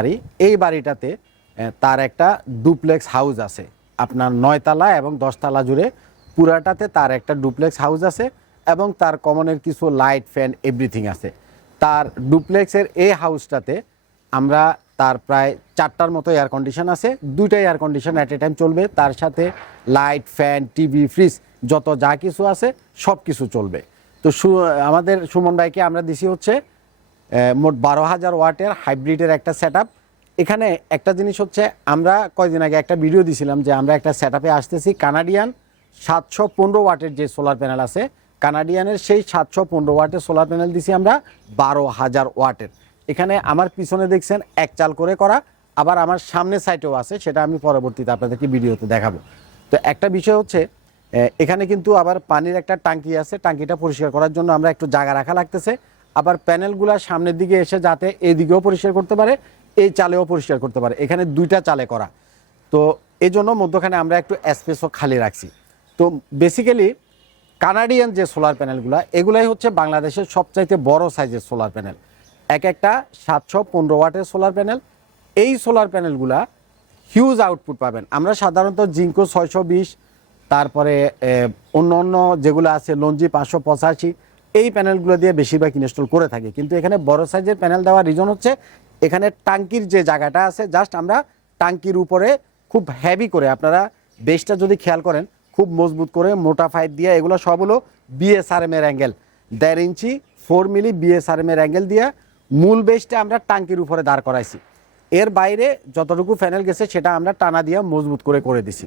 বাড়ি, এই বাড়িটাতে তার একটা ডুপ্লেক্স হাউস আছে, আপনার 9 তলা এবং 10 তলা জুড়ে পুরাটাতে তার একটা ডুপ্লেক্স হাউস আছে এবং তার কমনের কিছু লাইট ফ্যান এভরিথিং আছে। তার ডুপ্লেক্সের এই হাউসটাতে আমরা তার প্রায় 4টার মতো এয়ার কন্ডিশন আছে, 2টা air condition at a time চলবে, তার সাথে লাইট ফ্যান টিভি ফ্রিজ যত যা কিছু আছে সব কিছু চলবে। তো আমাদের সুমন ভাইকে আমরা দিছি হচ্ছে মোট 12,000 ওয়াটের হাইব্রিডের একটা সেট আপ। এখানে একটা জিনিস হচ্ছে, আমরা কয়েকদিন আগে একটা ভিডিও দিছিলাম যে আমরা একটা সেট আপে আসতেছি, কানাডিয়ান 715 ওয়াটের যে সোলার প্যানেল আছে, কানাডিয়ানের সেই 715 ওয়াটের সোলার প্যানেল দিছি আমরা 12,000 ওয়াটের। এখানে আমার পিছনে দেখছেন এক চাল করে করা, আবার আমার সামনে সাইটেও আছে, সেটা আমি পরবর্তীতে আপনাদেরকে ভিডিওতে দেখাবো। তো একটা বিষয় হচ্ছে, এখানে কিন্তু আবার পানির একটা ট্যাঙ্কি আছে, ট্যাঙ্কিটা পরিষ্কার করার জন্য আমরা একটু জায়গা রাখা লাগতেছে। আবার প্যানেলগুলো সামনের দিকে এসে যাতে এইদিকেও পরিষ্কার করতে পারে, এই চালেও পরিষ্কার করতে পারে, এখানে 2টা চালে করা। তো এই জন্য মধ্যখানে আমরা একটু স্পেসও খালি রাখছি। তো বেসিক্যালি কানাডিয়ান যে সোলার প্যানেলগুলো, এগুলাই হচ্ছে বাংলাদেশের সবচাইতে বড় সাইজের সোলার প্যানেল। একটা 715 ওয়াটের সোলার প্যানেল। এই সোলার প্যানেলগুলা হিউজ আউটপুট পাবেন। আমরা সাধারণত জিঙ্কো 620, তারপরে অন্য অন্য যেগুলো আছে লঞ্জি 585, এই প্যানেলগুলো দিয়ে বেশিরভাগ ইনস্টল করে থাকি। কিন্তু এখানে বড় সাইজের প্যানেল দেওয়ার রিজন হচ্ছে, এখানে টাঙ্কির যে জায়গাটা আছে, জাস্ট আমরা টাঙ্কির উপরে খুব হেভি করে, আপনারা বেসটা যদি খেয়াল করেন, খুব মজবুত করে মোটা পাইপ দিয়ে, এগুলো সব হলো বিএসআরএম এর অ্যাঙ্গেল, 1.5 ইঞ্চি 4 মিলি বিএসআরএম এর অ্যাঙ্গেল দিয়ে মূল বেসটা আমরা টাঙ্কির উপরে দাঁড় করাইছি। এর বাইরে যতটুকু প্যানেল গেছে সেটা আমরা টানা দিয়ে মজবুত করে দিছি।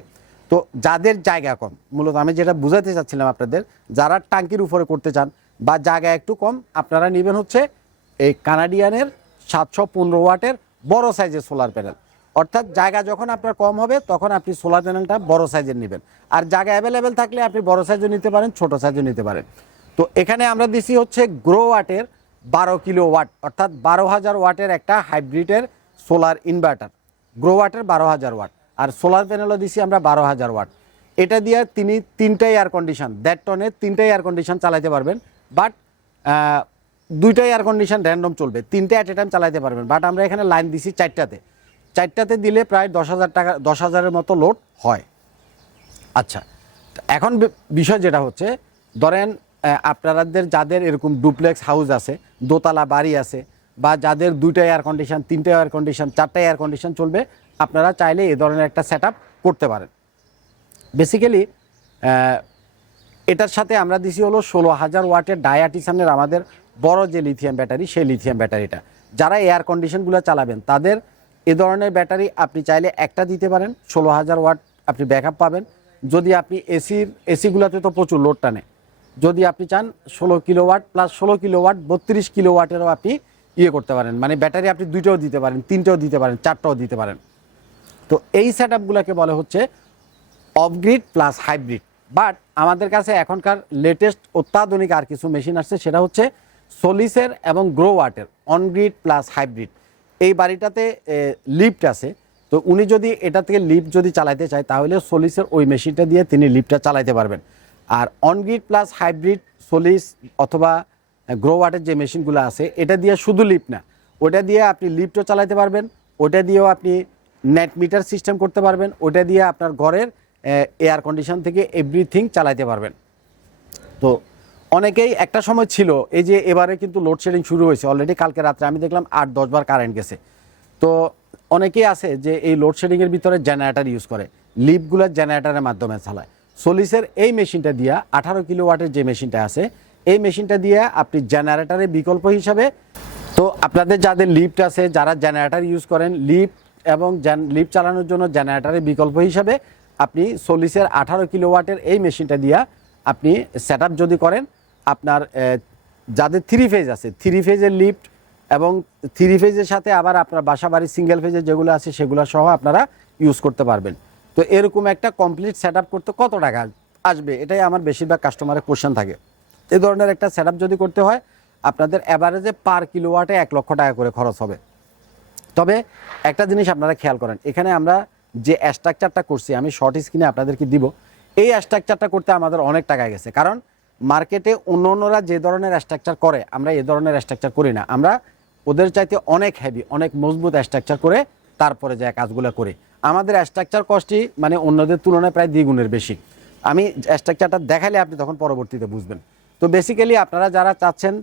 তো যাদের জায়গা কম, মূলত আমি যেটা বুঝাতে চাচ্ছিলাম আপনাদের, যারা টাঙ্কির উপরে করতে চান বা জায়গা একটু কম, আপনারা নেবেন হচ্ছে এই কানাডিয়ানের 715 ওয়াটের বড় সাইজের সোলার প্যানেল। অর্থাৎ জায়গা যখন আপনার কম হবে তখন আপনি সোলার প্যানেলটা বড় সাইজের নেবেন, আর জায়গা অ্যাভেলেবেল থাকলে আপনি বড় সাইজও নিতে পারেন, ছোট সাইজও নিতে পারেন। তো এখানে আমরা দিছি হচ্ছে গ্রো ওয়াটের 12 কিলো ওয়াট, অর্থাৎ 12,000 ওয়াটের একটা হাইব্রিডের সোলার ইনভার্টার, গ্রো ওয়াটের 12,000 ওয়াট, আর সোলার প্যানেলও দিছি আমরা 12,000 ওয়াট। এটা দিয়ে তিনি 3টা এয়ার কন্ডিশন, 1.5 টনের 3টা এয়ার কন্ডিশন চালাতে পারবেন। বাট 2টা এয়ার কন্ডিশন র্যান্ডম চলবে, 3টা অ্যাট এ টাইম চালাতে পারবেন। বাট আমরা এখানে লাইন দিছি 4টাতে দিলে প্রায় 10,000 টাকা, 10,000-এর মতো লোড হয়। আচ্ছা, এখন বিষয় যেটা হচ্ছে, ধরেন আপনাদের যাদের এরকম ডুপ্লেক্স হাউস আছে, দোতলা বাড়ি আছে, বা যাদের 2টা এয়ার কন্ডিশন, 3টা এয়ার কন্ডিশন, 4টা এয়ার কন্ডিশন চলবে, আপনারা চাইলে এই ধরনের একটা সেট করতে পারেন। বেসিক্যালি এটার সাথে আমরা দিছি হলো 16,000 ওয়াটের ডায়াটিসানের আমাদের বড় যে লিথিয়াম ব্যাটারি, সেই লিথিয়াম ব্যাটারিটা। যারা এয়ার কন্ডিশনগুলো চালাবেন তাদের এ ধরনের ব্যাটারি আপনি চাইলে একটা দিতে পারেন, 16,000 ওয়াট আপনি ব্যাকআপ পাবেন। যদি আপনি এসিগুলোতে তো প্রচুর লোড টানে, যদি আপনি চান 16 কিলোওয়াট প্লাস 16 কিলোওয়াট 32 কিলোওয়াটেরও আপনি করতে পারেন, মানে ব্যাটারি আপনি 2টাও দিতে পারেন, 3টাও দিতে পারেন, 4টাও দিতে পারেন। তো এই সেট আপগুলোকে বলে হচ্ছে অফগ্রিড প্লাস হাইব্রিড। বাট আমাদের কাছে এখনকার লেটেস্ট অত্যাধুনিক আর কিছু মেশিন আসছে, সেটা হচ্ছে সোলিসের এবং গ্রো ওয়াটের অনগ্রিড প্লাস হাইব্রিড। এই বাড়িটাতে লিফট আছে, তো উনি যদি এটা থেকে লিফট যদি চালাতে চায়, তাহলে সোলিসের ওই মেশিনটা দিয়ে তিনি লিফটটা চালাতে পারবেন। আর অনগ্রিড প্লাস হাইব্রিড সোলিস অথবা গ্রো ওয়াটের যে মেশিনগুলো আছে, এটা দিয়ে শুধু লিফট না, ওটা দিয়ে আপনি লিফটও চালাতে পারবেন, ওটা দিয়েও আপনি নেট মিটার সিস্টেম করতে পারবেন, ওটা দিয়ে আপনার ঘরের এয়ার কন্ডিশন থেকে এভরিথিং চালাতে পারবেন। তো অনেকেই একটা সময় ছিল, এই যে এবারে কিন্তু লোডশেডিং শুরু হয়েছে অলরেডি, কালকে রাত্রে আমি দেখলাম 8-10 বার কারেন্ট গেছে। তো অনেকেই আছে যে এই লোডশেডিংয়ের ভিতরে জেনারেটর ইউজ করে, লিফটগুলো জেনারেটরের মাধ্যমে চালায়। সোলিসের এই মেশিনটা দিয়ে 18 কিলোওয়াটের যে মেশিনটা আছে, এই মেশিনটা দিয়ে আপনি জেনারেটরের বিকল্প হিসাবে, তো আপনাদের যাদের লিফট আছে, যারা জেনারেটর ইউজ করেন, লিফট এবং লিফট চালানোর জন্য জেনারেটরের বিকল্প হিসাবে আপনি সোলিসের 18 কিলোওয়াটের এই মেশিনটা দিয়ে আপনি সেট যদি করেন, আপনার যাদের 3 ফেজ আছে, 3 ফেজের লিফট এবং 3 ফেজের সাথে আবার আপনার বাসা বাড়ির সিঙ্গেল ফেজের যেগুলো আছে সেগুলো সহ আপনারা ইউজ করতে পারবেন। তো এরকম একটা কমপ্লিট সেট করতে কত টাকা আসবে, এটাই আমার বেশিরভাগ কাস্টমারের কোশ্চেন থাকে। এই ধরনের একটা সেট যদি করতে হয়, আপনাদের অ্যাভারেজে পার কিলোওয়াটে 1 লক্ষ টাকা করে খরচ হবে। তবে একটা জিনিস আপনারা খেয়াল করেন, এখানে আমরা যে স্ট্রাকচারটা করছি, আমি শর্ট স্ক্রিনে আপনাদেরকে দিব, এই স্ট্রাকচারটা করতে আমাদের অনেক টাকা গেছে। কারণ মার্কেটে অন্যরা যে ধরনের স্ট্রাকচার করে, আমরা এই ধরনের স্ট্রাকচার করি না। আমরা ওদের চাইতে অনেক হেভি, অনেক মজবুত স্ট্রাকচার করে তারপরে যে কাজগুলো করে। আমাদের স্ট্রাকচার কস্টই মানে অন্যদের তুলনায় প্রায় দ্বিগুণের বেশি। আমি স্ট্রাকচারটা দেখালে আপনি তখন পরবর্তীতে বুঝবেন। তো বেসিক্যালি আপনারা যারা চাচ্ছেন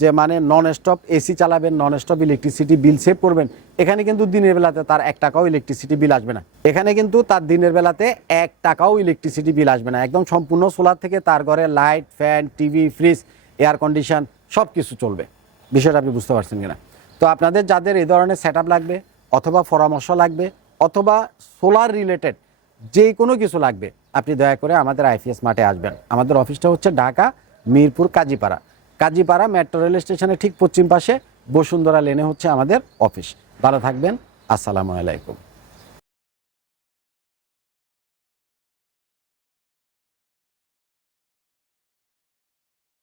যে মানে নন স্টপ এসি চালাবেন, non stop electricity bill save করবেন, এখানে কিন্তু দিনের বেলাতে তার 1 টাকাও ইলেকট্রিসিটি বিল আসবে না। এখানে কিন্তু তার দিনের বেলাতে 1 টাকাও ইলেকট্রিসিটি বিল আসবে না। একদম সম্পূর্ণ সোলার থেকে তার ঘরে light, fan, TV, fridge, air condition সব কিছু চলবে। বিষয়টা আপনি বুঝতে পারছেন কিনা? তো আপনাদের যাদের এই ধরনের সেট লাগবে অথবা পরামর্শ লাগবে অথবা সোলার রিলেটেড যে কোনো কিছু লাগবে, আপনি দয়া করে আমাদের আইপিএস মাঠে আসবেন। আমাদের অফিসটা হচ্ছে ঢাকা মিরপুর কাজীপাড়া মেট্রো রেল স্টেশনের ঠিক পশ্চিম পাশে বসুন্ধরা লেনে হচ্ছে আমাদের অফিস। ভালো থাকবেন, আসসালামু আলাইকুম।